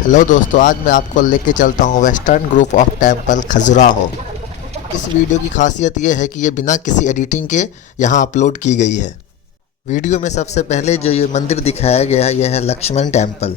Hello दोस्तों, आज मैं आपको लेके चलता हूँ western group of temple Khajuraho. इस वीडियो की खासियत ये है कि ये बिना किसी एडिटिंग के यहाँ अपलोड की गई है। वीडियो में सबसे पहले जो ये मंदिर दिखाया गया है यह है लक्ष्मण टेम्पल।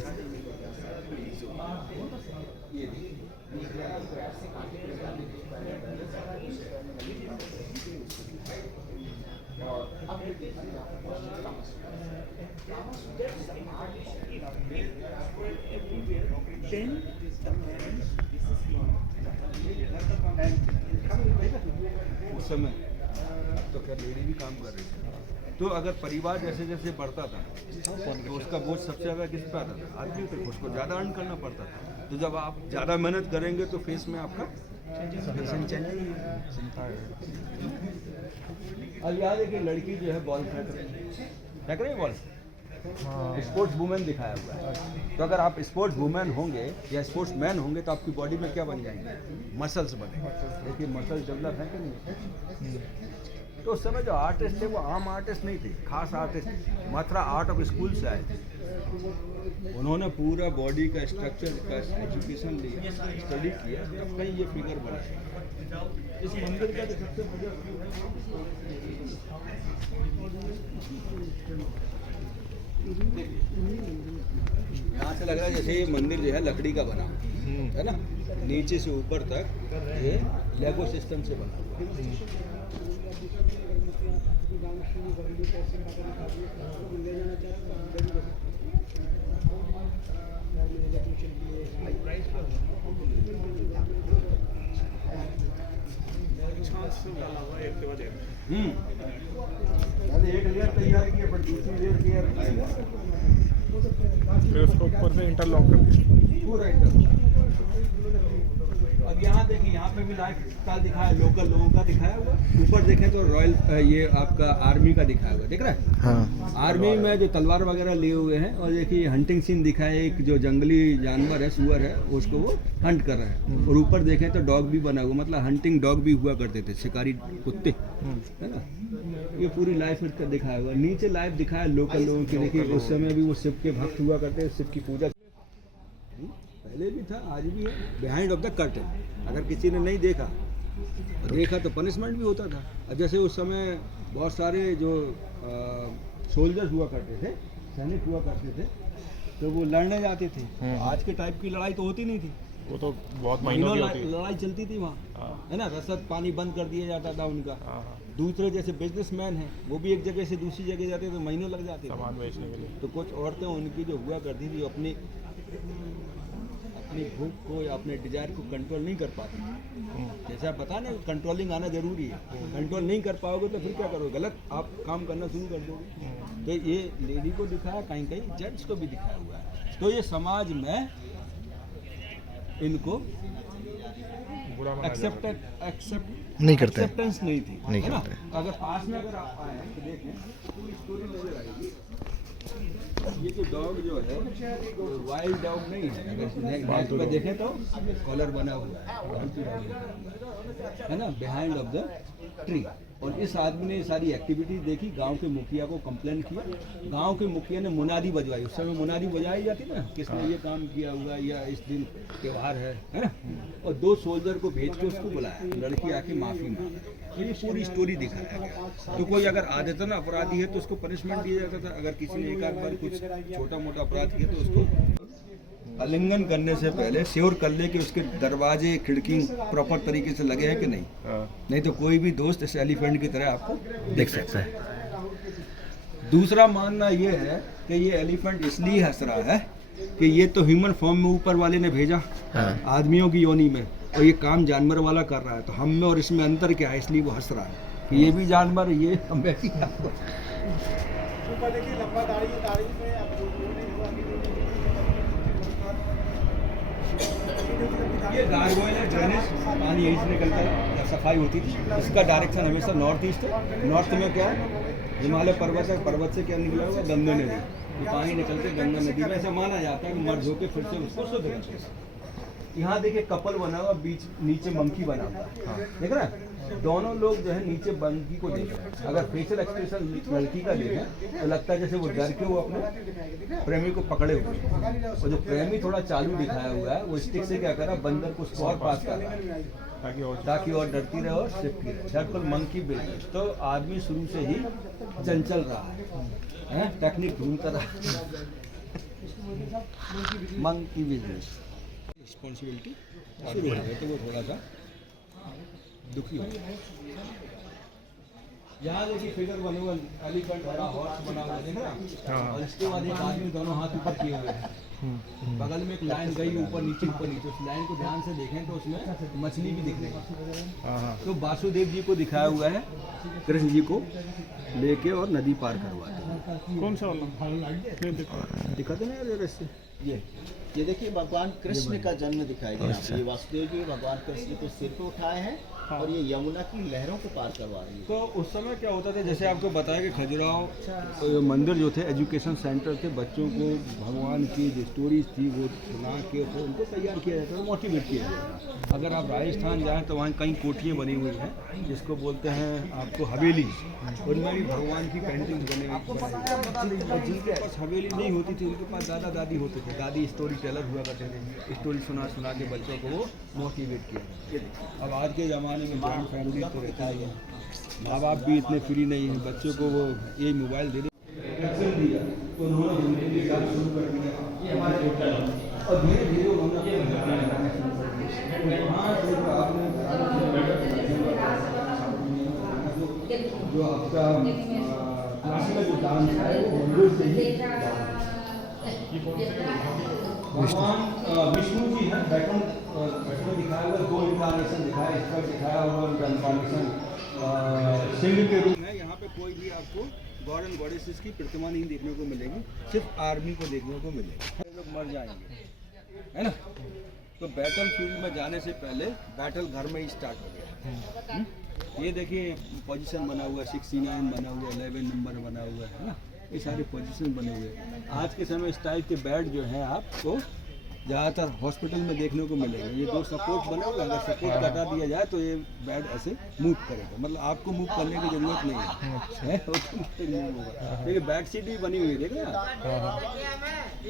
उस समय तो खैर लेडी भी काम कर रही थी। तो अगर परिवार जैसे जैसे बढ़ता था तो उसका बोझ सबसे ज़्यादा किस पे आता था? आदमी पे। उसको ज़्यादा अर्न करना पड़ता था। तो जब आप ज़्यादा मेहनत करेंगे तो फेस में आपका अब याद है कि लड़की जो है बॉल फेंक रही है बॉल। स्पोर्ट्स वुमेन दिखाया हुआ है। तो अगर आप स्पोर्ट्स वुमेन होंगे या स्पोर्ट्स मैन होंगे तो आपकी बॉडी में क्या बन जाएंगे? मसल्स बनेंगे। देखिए मसल डेवलप है कि नहीं? तो उस समय जो आर्टिस्ट थे वो आम आर्टिस्ट नहीं थे, खास artist. Mathura art of school से आए थे। उन्होंने पूरा बॉडी का स्ट्रक्चर का एजुकेशन लिया, स्टडी किया, तब कहीं ये फिगर बना। इस मंदिर का जो सबसे यहाँ से लग रहा है जैसे ये मंदिर जो है लकड़ी का बना है ना, नीचे से ऊपर तक ये लेगो सिस्टम से बना। एक लेयर तैयार किया पर दूसरी लेयर तैयार किया, फिर उसको ऊपर से इंटरलॉक कर दिया पूरा इंटरलॉक। अब यहाँ देखिए, यहाँ पे भी लाइफ स्टाइल दिखाया, लोकल लोगों का दिखाया हुआ। ऊपर देखें तो रॉयल ये आपका आर्मी का दिखाया हुआ, देख रहा है? हाँ। आर्मी में जो तलवार वगैरह लिए हुए हैं। और देखिए हंटिंग सीन दिखाया है, एक जो जंगली जानवर है, सुअर है, उसको वो हंट कर रहा है। और ऊपर देखें तो डॉग भी बना हुआ, मतलब हंटिंग डॉग भी हुआ करते थे, शिकारी कुत्ते, है ना। ये पूरी लाइफ इसका दिखाया हुआ। नीचे लाइफ दिखाया लोकल लोगों की। देखिए उस समय भी वो शिव के भक्त हुआ करते, शिव की पूजा पहले भी था, आज भी है। बिहाइंड ऑफ द कर्टन अगर किसी ने नहीं देखा तो पनिशमेंट भी होता था। अब जैसे उस समय बहुत सारे जो सोल्जर्स हुआ करते थे, सैनिक हुआ करते थे, तो वो लड़ने जाते थे। तो आज के टाइप की लड़ाई तो होती नहीं थी, वो तो बहुत महीनों की होती है। लड़ाई चलती थी वहाँ, है ना। रसद पानी बंद कर दिया जाता था उनका। दूसरे जैसे बिजनेसमैन हैं, वो भी एक जगह से दूसरी जगह जाते तो महीनों लग जाते थे सामान बेचने के लिए। तो कुछ औरतें उनकी जो हुआ करती थी, अपनी भूख को या अपने डिजायर को कंट्रोल नहीं कर पाती। जैसे आप बता ना, कंट्रोलिंग आना जरूरी है। कंट्रोल नहीं कर पाओगे तो फिर क्या करोगे? गलत आप काम करना शुरू कर दोगे। तो ये लेडी को दिखाया, कहीं कहीं जेंट्स को भी दिखाया हुआ है। तो ये समाज में इनको एक्सेप्ट नहीं करते, एक्सेप्टेंस नहीं थी, नहीं है ना। करते। अगर पास में अगर आप आए तो देखें पूरी स्टोरी नजर आएगी। ये जो डॉग जो है वाइल्ड डॉग नहीं है। अगर नेक पे देखें तो कॉलर बना हुआ है ना, बिहाइंड ऑफ द ट्री। और इस आदमी ने सारी एक्टिविटी देखी, गांव के मुखिया को कंप्लेन किया। गांव के मुखिया ने मुनादी बजवाई। उस समय मुनादी बजाई जाती ना, किसने ये काम किया हुआ या इस दिन त्योहार है ना। और 2 सोल्जर को भेज के उसको बुलाया, लड़की आके माफी मांगी। तो ये पूरी स्टोरी दिखाया गया। तो कोई अगर आदतन अपराधी है तो उसको पनिशमेंट दिया जाता था। अगर किसी ने एक आध बार कुछ छोटा मोटा अपराध किया तो उसको आलिंगन करने से पहले श्योर कर ले कि उसके दरवाजे खिड़की प्रॉपर तरीके से लगे हैं कि नहीं। नहीं तो कोई भी दोस्त इस एलिफेंट की तरह आपको देख सकता है। दूसरा मानना ये है कि ये एलिफेंट इसलिए हंस रहा है कि ये तो ह्यूमन फॉर्म में ऊपर वाले ने भेजा, आदमियों की योनि में, और ये काम जानवर वाला कर रहा है। तो हम में और इसमें अंतर क्या है? इसलिए वो हंस रहा है कि ये भी जानवर, ये हमें भी। ये गार्गोइल है, ड्रेनेज पानी यहीं से निकलता है जब सफाई होती थी। इसका डायरेक्शन हमेशा नॉर्थ ईस्ट है। नॉर्थ में क्या है? हिमालय पर्वत है, पर्वत से क्या निकला हुआ? गंगा नदी। ये पानी निकल के गंगा नदी में, ऐसा माना जाता है कि मर्ज होकर फिर से उसको शुद्ध करते हैं। यहाँ देखिए कपल बना हुआ, बीच नीचे मंकी बना हुआ है, देख रहे हैं? दोनों लोग जो है नीचे मंकी को देख रहे हैं। अगर फेशियल एक्सप्रेशन लड़की का देखें तो लगता है जैसे वो डर के वो अपने प्रेमी को पकड़े हुए हैं। और जो प्रेमी थोड़ा चालू दिखाया हुआ है वो स्टिक से क्या कर रहा है, बंदर को उसको और पास कर रहा है ताकि और डरती रहे और सिफ्टी रहे। That monkey business. तो आदमी शुरू से ही चंचल रहा है, टेक्निक ढूंढता रहा। मंकी बिजनेस रिस्पॉन्सिबिलिटी शुरू हो गई तो वो थोड़ा सा दुखी हो गया। यहाँ देखिए फिगर बने हुए, एलिफेंट बना, हॉर्स बना हुआ, देख रहे हैं? और इसके बाद एक आदमी दोनों हाथ ऊपर किए हुए हैं। बगल में एक लाइन गई ऊपर नीचे ऊपर नीचे, उस लाइन को ध्यान से देखें तो उसमें मछली भी दिख रही है। तो वासुदेव जी को दिखाया हुआ है कृष्ण जी को लेके और नदी पार करवाते। कौन सा वाला दिखाते ना यार इससे ये देखिए भगवान कृष्ण का जन्म दिखाई दे रहा है। ये वासुदेव जी भगवान कृष्ण को सिर पे उठाए हैं और ये यमुना की लहरों को पार करवा रही है। तो उस समय क्या होता था, जैसे आपको बताया कि खजुराहो मंदिर जो थे एजुकेशन सेंटर थे, बच्चों को भगवान की जो स्टोरीज थी वो सुना के फिर उनको तैयार किया जाता था, मोटिवेट किया जाता था। अगर आप राजस्थान जाएँ तो वहाँ कई कोठियाँ बनी हुई हैं जिसको बोलते हैं आपको हवेली, उनमें भी भगवान की पेंटिंग बने हुई। और जिनके पास हवेली नहीं होती थी उनके पास दादा दादी होते थे, दादी स्टोरी टेलर हुआ करते थे, स्टोरी सुना सुना के बच्चों को वो मोटिवेट किया। अब आज के ज़माने में जॉइंट फैमिली तो रहता ही है, माँ बाप भी इतने फ्री नहीं है, बच्चों को वो ये मोबाइल दे दिया तो उन्होंने हिंदी के काम शुरू कर दिया। ये हमारे और धीरे धीरे उन्होंने जो आपका क्लासिकल जो डांस है वो हिंदू से ही भगवान विष्णु जी हैं, बैठन दिखाया हुआ, दो इंकारनेशन दिखाया, इस पर दिखाया हुआ उनका इंकारनेशन सिंह के रूप में। यहाँ पे कोई भी आपको गॉड एंड गॉडेसेस की प्रतिमा नहीं देखने को मिलेगी, सिर्फ आर्मी को देखने को मिलेगी। लोग मर जाएंगे, है ना? तो बैटल फील्ड में जाने से पहले बैटल घर में ही स्टार्ट हो गया। ये देखिए पोजीशन बना हुआ है, 69 बना हुआ है, 11 नंबर बना हुआ है ना, ये सारे पोजीशन बने हुए हैं। आज के समय इस टाइप के बेड जो है आपको ज़्यादातर हॉस्पिटल में देखने को मिलेंगे। ये दो सपोर्ट बने हुए, अगर सपोर्ट हटा दिया जाए तो ये बेड ऐसे मूव करेगा, मतलब आपको मूव करने की जरूरत नहीं है, देखिए बैक सीट भी बनी हुई है, देख रहे हैं?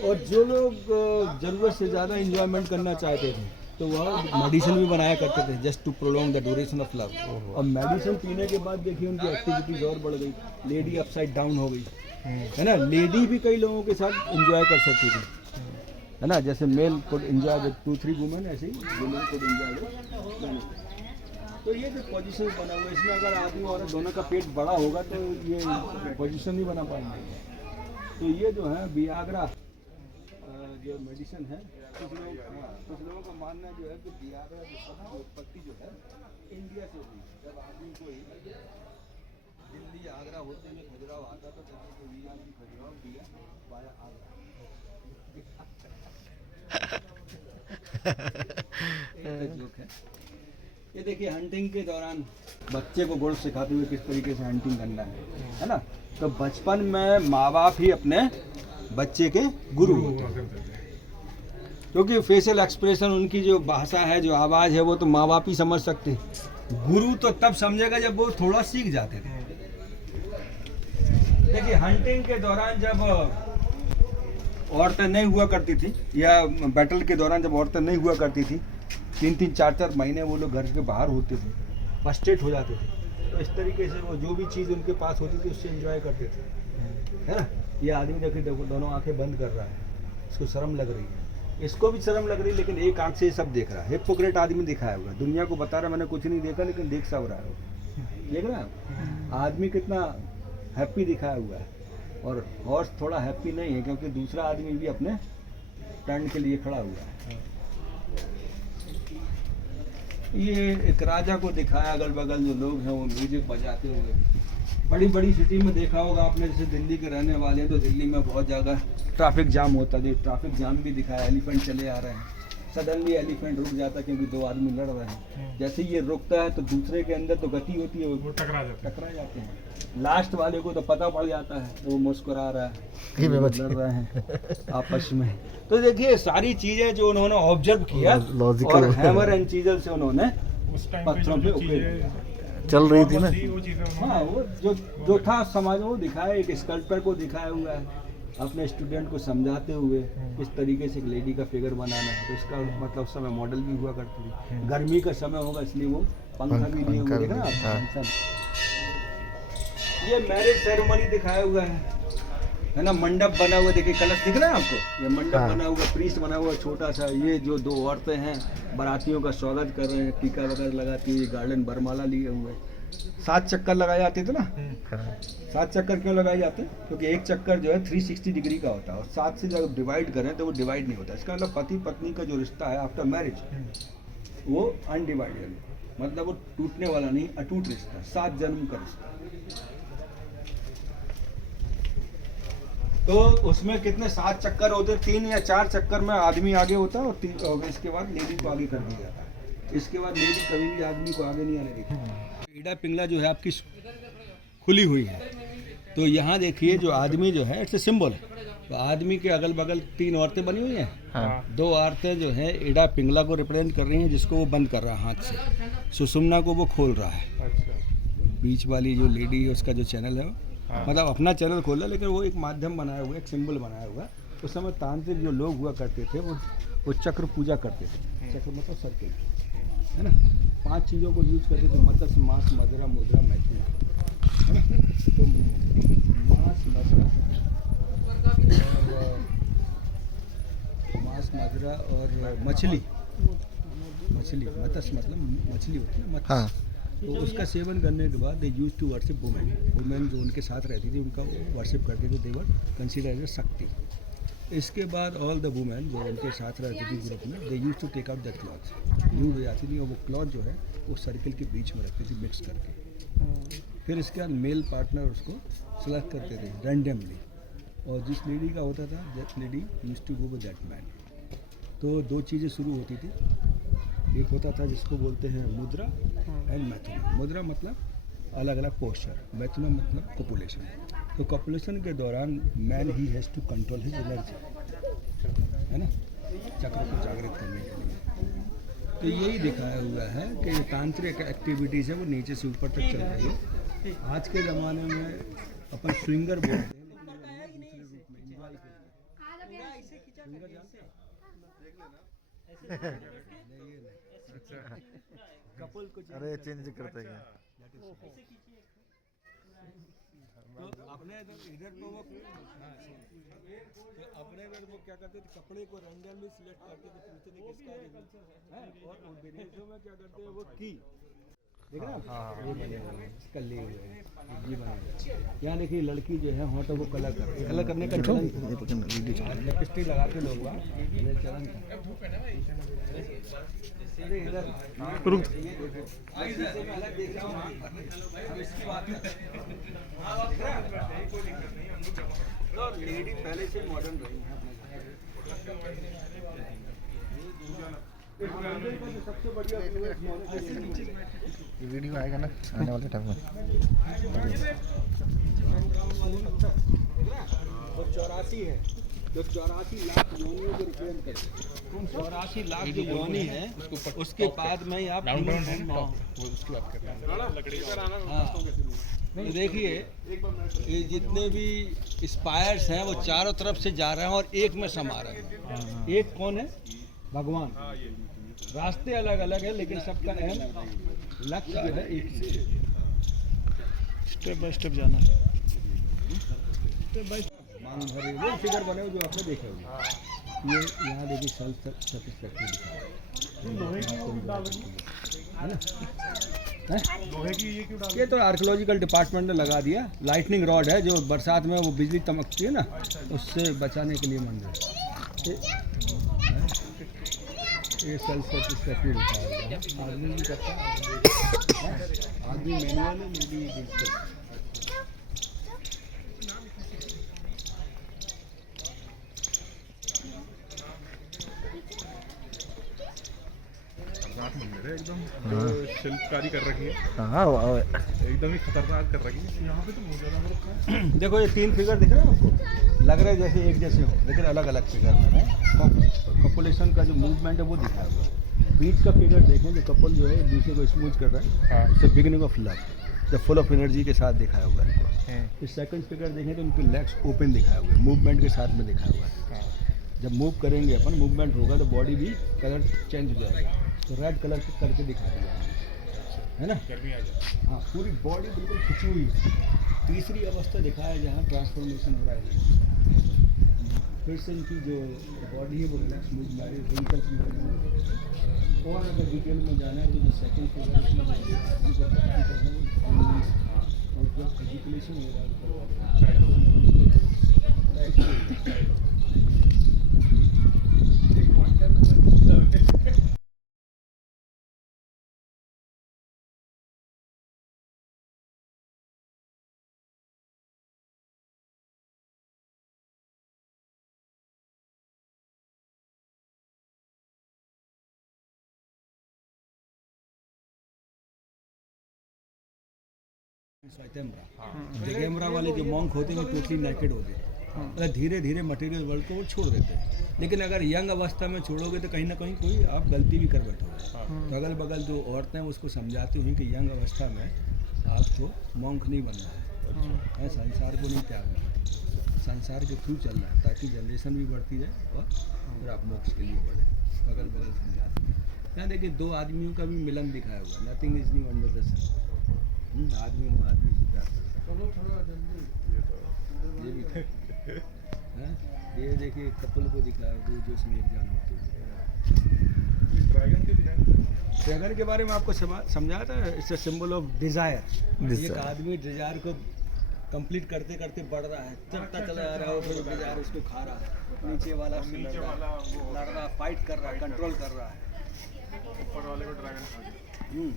और जो लोग ज़रूरत से ज़्यादा इंजॉयमेंट करना चाहते थे तो वह मेडिसिन भी बनाया करते थे, just to prolong the duration of love. और मेडिसिन पीने के बाद देखिए उनकी एक्टिविटीज और बढ़ गई, लेडी अपसाइड डाउन हो गई, है ना? लेडी भी कई लोगों के साथ एंजॉय कर सकती थी, है ना? जैसे male could enjoy with 2-3 women, ऐसे ही वुमेन कुड एंजॉय विद। तो ये जो पोजीशन बना हुआ है, इसमें अगर आदमी और दोनों का पेट बड़ा होगा तो ये पोजीशन नहीं बना पाएंगे। तो ये जो है वियाग्रा जो मेडिसिन है, कुछ लोगों का मानना जो है कि वियाग्रा जो उत्पत्ति जो है इंडिया से हुई। जब आदमी को दिल्ली आगरा होते हुए खजुराहो आता तो खजुराहो दिया वाया आगरा। जोक है। ये देखिए हंटिंग के दौरान बच्चे को गुण सिखाते हुए किस तरीके से हंटिंग करना है ना? तो बचपन में माँ बाप ही अपने बच्चे के गुरु होते हैं, क्योंकि फेशियल एक्सप्रेशन उनकी जो भाषा है, जो आवाज़ है, वो तो माँ बाप ही समझ सकते हैं। गुरु तो तब समझेगा जब वो थोड़ा सीख जाते थे। देखिए हंटिंग के दौरान जब औरतें नहीं हुआ करती थी, या बैटल के दौरान जब औरतें नहीं हुआ करती थी, 3-3, 4-4 महीने वो लोग घर के बाहर होते थे, फ्रस्ट्रेट हो जाते थे। तो इस तरीके से वो जो भी चीज़ उनके पास होती थी उससे एंजॉय करते थे, है ना? ये आदमी देखिए दोनों आंखें बंद कर रहा है, इसको शर्म लग रही है, इसको भी शर्म लग रही है, लेकिन एक आंख से सब देख रहा है। हिपोक्रेट आदमी दिखाया हुआ, दुनिया को बता रहा मैंने कुछ नहीं देखा, लेकिन देख सब रहा है। देख रहा है आदमी कितना हैप्पी दिखाया हुआ है, और हॉर्स थोड़ा हैप्पी नहीं है क्योंकि दूसरा आदमी भी अपने टर्न के लिए खड़ा हुआ है। ये एक राजा को दिखाया, अगल बगल जो लोग हैं वो म्यूजिक बजाते हुए। बड़ी बड़ी सिटी में देखा होगा आपने, जैसे दिल्ली के रहने वाले हैं तो दिल्ली में बहुत ज़्यादा ट्रैफिक जाम होता है, ट्रैफिक जाम भी दिखाया, एलिफेंट चले आ रहे हैं, सडनली एलिफेंट रुक जाता है क्योंकि दो आदमी लड़ रहे हैं। जैसे ये रुकता है तो दूसरे के अंदर तो गति होती है, वो टकरा जाते हैं। टकरा जाते हैं। लास्ट वाले को तो पता पड़ जाता है, वो मुस्कुरा रहा है, ये लड़ रहे हैं आपस में। तो देखिए सारी चीजें जो उन्होंने ऑब्जर्व किया और हैमर एंड चीजल से उन्होंने उस टाइम पे पत्थरों पे जो उकेर चीजें चल रही थी ना। वो चीजें हाँ, वो जो था समाज में वो दिखाया, एक स्कल्पचर को दिखाया हुआ है अपने स्टूडेंट को समझाते हुए किस तरीके से एक लेडी का फिगर बनाना है। तो इसका मतलब उस समय मॉडल भी हुआ करती थी। गर्मी का समय होगा इसलिए वो पंखा भी लिए हुए, देखना आप। ये मैरिज सेरेमनी दिखाया हुआ है ना, मंडप बना हुआ, देखिए कलश दिख रहा है आपको, ये मंडप बना हुआ, प्रीस्ट बना हुआ छोटा सा। ये जो दो औरतें हैं बारातियों का स्वागत कर रहे हैं, टीका वगैरह लगाती है, गार्डन बरमाला लिए हुए। 7 चक्कर लगाए जाते थे ना। 7 चक्कर क्यों लगाए जाते हैं? क्योंकि एक चक्कर जो है 360 डिग्री का होता है और 7 से जब डिवाइड करें तो वो डिवाइड नहीं होता। इसका मतलब पति पत्नी का जो रिश्ता है आफ्टर मैरिज वो अनडिवाइडेड, मतलब वो टूटने वाला नहीं, अटूट रिश्ता, 7 जन्म का रिश्ता। तो उसमें कितने 7 चक्कर होते, 3 या 4 चक्कर में आदमी आगे होता है और इसके बाद लेडी को आगे कर दिया जाता है। इसके बाद लेडी कभी भी आदमी को आगे नहीं आने देती। एड़ा पिंगला जो है आपकी खुली हुई है, तो यहाँ देखिए जो आदमी जो है इट्स ए सिंबल है। तो आदमी के अगल बगल 3 औरतें बनी हुई हैं। 2 औरतें जो है एड़ा पिंगला को रिप्रेजेंट कर रही हैं, जिसको वो बंद कर रहा है हाथ से। सुषुम्ना को वो खोल रहा है। बीच वाली जो लेडी है उसका जो चैनल है मतलब अपना चैनल खोला, लेकिन वो एक माध्यम बनाया हुआ, एक सिंबल बनाया हुआ। उस समय तांत्रिक जो लोग हुआ करते थे वो चक्र पूजा करते थे। चक्र मतलब सर्किल है ना। 5 चीज़ों को यूज करते थे, मत्स्य, मांस, मदिरा, मुद्रा, मैथुन, है ना। तो मांस, मदिरा और मछली, मत्स्य मतलब मछली होती है मत्स्य। हाँ। तो उसका सेवन करने के बाद दे यूज टू वर्शिप वुमेन जो उनके साथ रहती थी उनका वर्शिप करते थे, दे वर कंसीडर एज ए शक्ति। इसके बाद ऑल द वुमेन जो उनके साथ रहती थी ग्रुप में, they use to take out that cloth, use हो जाती थी और वो क्लॉथ जो है वो सर्किल के बीच में रखती थी मिक्स करके। फिर इसके बाद मेल पार्टनर उसको सेलेक्ट करते थे रैंडमली, और जिस लेडी का होता था that lady used to go with that man. तो 2 चीज़ें शुरू होती थी, एक होता था जिसको बोलते हैं मुद्रा एंड मैथुना। मुद्रा मतलब अलग अलग पोस्चर, मैथुना मतलब कॉपुलेशन। तो कॉपुलेशन के दौरान man he has to control his energy, है ना, चक्र को जागृत करने के लिए। तो यही दिखाया हुआ है कि तांत्रिक एक्टिविटीज़ है वो नीचे से ऊपर तक चल रही है। आज के ज़माने में अपन स्विंगर बोलते हैं, कपल को अरे चेंज करते हैं। तो अपने इधर तो वो अपने इधर वो क्या करते थे, कपड़े को रैंडमली सिलेक्ट करते थे, पूछते थे किसका है, और विदेशों में क्या करते हैं वो की देख रहे हैं इसका लिए हुए ये बने। यहाँ देखिए लड़की जो है होंठों को कलर करने का लिपस्टिक लगा के लोग ये चलन तो लेडी पहले से मॉडर्न रही है सबसे बढ़िया वीडियो आएगा ना आने वाले टाइम में। और 84 है जो 84 लाख योनियों को रिप्रेजेंट करते हैं। 84 लाख जो योनि है उसके बाद में आप तो देखिए ये जितने भी स्पायर्स हैं वो चारों तरफ से जा रहे हैं और एक में समा रहे हैं। एक कौन है? भगवान। रास्ते अलग अलग है लेकिन सबका अहम लक्ष्य जो है एक ही। स्टेप बाय स्टेप जाना है। वो फिगर बने हुए जो आपने देखे होंगे। ये यहाँ देखिए सेल्फ सैटिस्फैक्टरी दिखा है ना। ये तो आर्कियोलॉजिकल डिपार्टमेंट ने लगा दिया। लाइटनिंग रॉड है जो बरसात में वो बिजली चमकती है ना, उससे बचाने के लिए मंदिर। ये सेल्फ सैटिस्फैक्टरी दिखा है। आदमी भी करता है, आदमी मैनुअल है, लेडी डिजिटल। खतरनाक मंदिर है एकदम, जो शिल्पकारी कर रखी है हाँ एकदम ही खतरनाक कर रखी है। यहाँ पे तो बहुत ज़्यादा हो रखा है। देखो ये 3 फिगर दिख रहे हैं आपको, लग रहा है जैसे एक जैसे हो लेकिन अलग अलग फिगर में है। कपुलेशन का जो मूवमेंट है वो दिखा हुआ है। बीच का फिगर देखें, जो कपल जो है एक दूसरे को स्मूथ कर रहा है, हाँ। It's beginning of love, the full of energy के साथ दिखाया हुआ है इनको। फिर सेकंड फिगर देखें तो उनके लेग्स ओपन दिखाया हुआ है, मूवमेंट के साथ में दिखाया हुआ है। जब मूव करेंगे अपन, मूवमेंट होगा तो बॉडी भी कलर चेंज हो जाएगा, तो रेड कलर करके दिखाया हुआ है ना। गर्मी आ जाए। हाँ, पूरी बॉडी बिल्कुल खिंची हुई है। तीसरी अवस्था दिखाया जहाँ ट्रांसफॉर्मेशन हो रहा है। फिर से इनकी जो बॉडी है वो रिलैक्स मूव मारी रिंकल की बनी। और अगर डिटेल में जाना है तो जो सेकंड फिगर और जब एजुकेशन हो रहा है जगेमरा वाले जो मॉन्क होते हैं वो टोटली नेकेड होते हैं, मतलब धीरे धीरे मटेरियल वर्ल्ड को वो छोड़ देते हैं। लेकिन अगर यंग अवस्था में छोड़ोगे तो कहीं ना कहीं कोई आप गलती भी कर बैठोगे। तो अगल बगल जो औरतें हैं उसको समझाती हुई कि यंग अवस्था में आपको मॉन्क नहीं बनना है, संसार को नहीं त्यागना है, संसार के थ्रू चलना है ताकि जनरेशन भी बढ़ती जाए और फिर आप मोक्ष के लिए बढ़े। अगल बगल समझाते हैं। यहाँ देखिए 2 आदमियों का भी मिलन दिखाया हुआ, nothing is new under the sun. आदमी वो आदमी से प्यार करता है। ये भी हैं? ये देखिए कपल को दिखाया, 2 जोश में एक जान होते हैं। ड्रैगन के डिजाइन, ड्रैगन के बारे में आपको समझाया था, it's a symbol of desire. एक आदमी डिजायर को कंप्लीट करते करते बढ़ रहा है, चलता चला जा रहा है, फिर डिजायर उसको खा रहा है, नीचे वाला उससे लड़ रहा, फाइट कर रहा है, कंट्रोल कर रहा है। ऊपर वाले को ड्रैगन खा गया।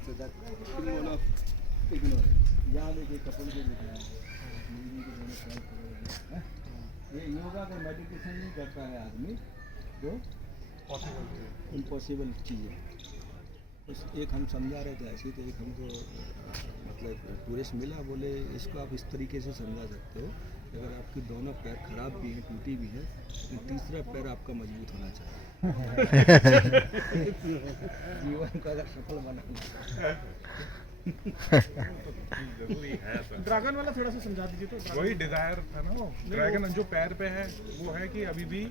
So that symbol of ignorance. यहाँ देखिए कपल को दिखाया है। ये योगा का मेडिटेशन नहीं करता है आदमी जो इम्पॉसिबल चीज़ें। उस एक हम समझा रहे थे ऐसी, तो एक हमको मतलब टूरिस्ट मिला, बोले इसको आप इस तरीके से समझा सकते हो, अगर आपकी दोनों पैर खराब भी हैं, टूटी भी है, तो तीसरा पैर आपका मजबूत होना चाहिए। जीवन को अगर सफल बनाना जरूरी है। ड्रैगन वाला थोड़ा सा समझा दीजिए। तो वही डिजायर था ना, वो ड्रैगन जो पैर पे है वो है कि अभी भी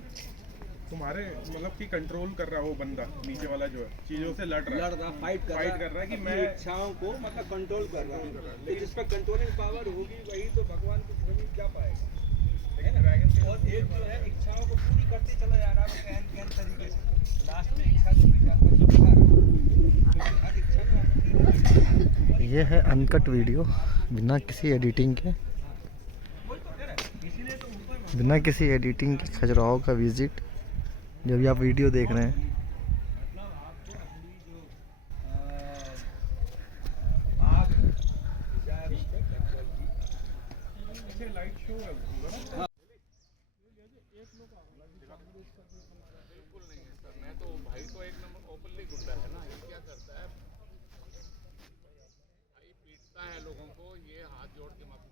तुम्हारे मतलब कि कंट्रोल कर रहा हो बंदा, नीचे वाला जो है चीजों से लड़ रहा, फाइट कर रहा है कि मैं इच्छाओं को मतलब कंट्रोल कर रहा हूँ। जिस पर कंट्रोलिंग पावर होगी वही तो भगवान को कभी क्या पाएगा। और एक जो है इच्छाओं को पूरी करते चला जा रहा है गहन तरीके से, लास्ट में इच्छा को भी ये है अनकट वीडियो, बिना किसी एडिटिंग के, बिना किसी एडिटिंग के खजुराहो का विजिट। जब भी आप वीडियो देख रहे हैं, लोगों को ये हाथ जोड़ के माफी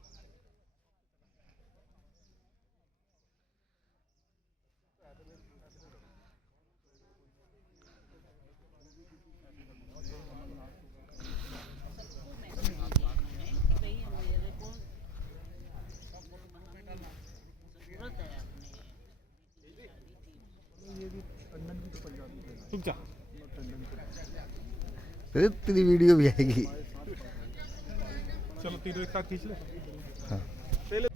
तेरी वीडियो भी आएगी। चलो तीनों एक साथ खींच ले। हाँ। पहले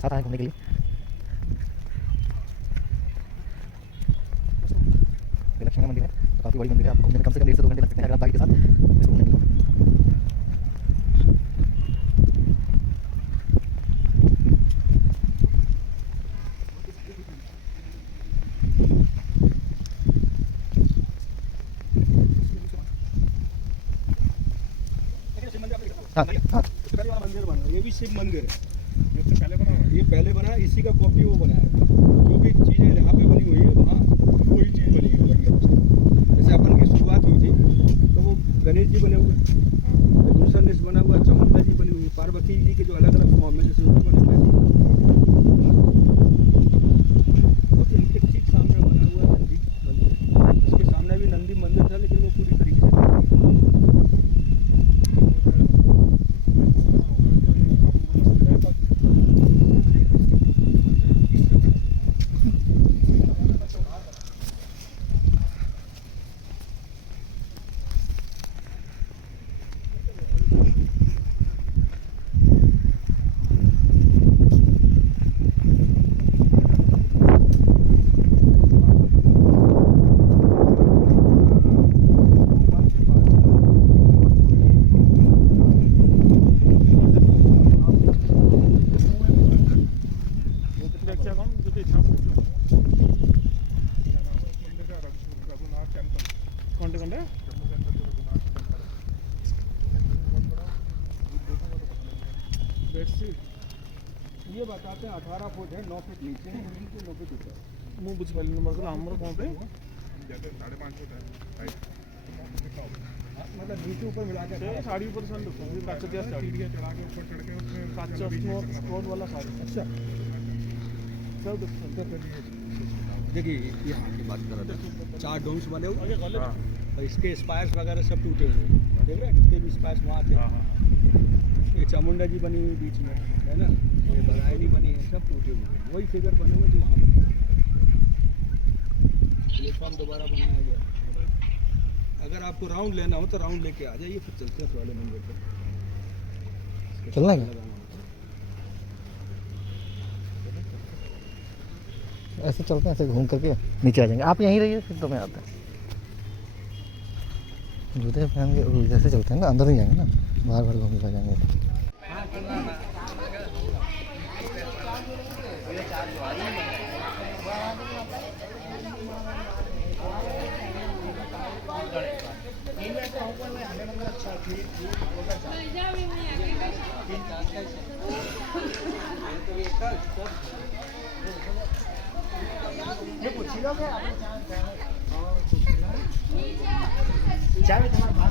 हमारे साथ आए घूमने के लिए। ये लक्ष्मी मंदिर है, तो काफ़ी बड़ी मंदिर है। आपको घूमने में कम से कम 1.5 से 2 घंटे लग सकते हैं अगर आप गाइड के साथ इसको घूमने में। हाँ हाँ मंदिर बना है, ये भी शिव मंदिर है। ये तो पहले बना हुआ है। ये पहले बना, इसी का कॉपी वो बनाया है। जो भी चीज़ें जहाँ पे बनी हुई है वहाँ वही चीज़ बनी हुई है बढ़िया। जैसे अपन की शुरुआत हुई थी तो वो गणेश जी बने हुए, तो दूसरा निश बना हुआ, चामुंडा जी बनी हुई, पार्वती जी के जो अलग अलग फॉर्म है जैसे वो बने हुए। तो इनके ठीक सामने बना हुआ नंदी मंदिर, इसके सामने भी नंदी मंदिर था लेकिन वो पूरी तरीके से क्या कहूँ जो भी इच्छा पूछो। रघुनाथ टेम्पल, कौन कौन है? जम्मू के अंदर जो रघुनाथ टेम्पल है। बेडशीट ये बताते हैं 18 फुट है, 9 फीट नीचे है, 9 फीट ऊपर। ମୁଁ ବୁଝିପାରିଲି ନମ୍ବର କହିଲା ଆମର କ'ଣ ପାଇଁ जैसे 5.5 फुट है हाइट। मतलब नीचे ऊपर मिला के ସେ ଶାଢ଼ୀ ଉପରେ ସେମାନେ ଦେଖୁଛନ୍ତି କାଚ ଦିଆ ଶାଢ଼ୀ सीढ़ियाँ चढ़ा के ऊपर चढ़ के उसमें କାଚ ସ୍ପୋର୍ଟ वाला ଶାଢ଼ୀ। अच्छा सब देखुଛନ୍ତି। देखिए यहाँ की बात कर रहा था, 4 डोम्स बने हुए ଆଗେ ଗଲେ हाँ और इसके स्पायर्स वगैरह सब टूटे हुए हैं। देख रहे हैं जितने भी स्पायर्स वहाँ थे। हाँ हाँ ये चामुंडा जी बनी हुई बीच में है ना, ये बरायनी बनी है, सब टूटे हुए हैं। वही फिगर बने हुए जो वहाँ बने। प्लेटफॉर्म दोबारा बनाया गया। अगर आपको राउंड लेना हो तो राउंड लेके आ जाइए, फिर चलते हैं वाले मंदिर पर। चलना है क्या? ऐसे चलते हैं, ऐसे घूम करके नीचे आ जाएंगे। आप यहीं रहिए, फिर तो मैं आता हूँ। जूते पहन के जैसे चलते हैं ना, अंदर नहीं जाएंगे ना, बाहर बाहर घूम के आ जाएंगे। चाय में तुम्हारा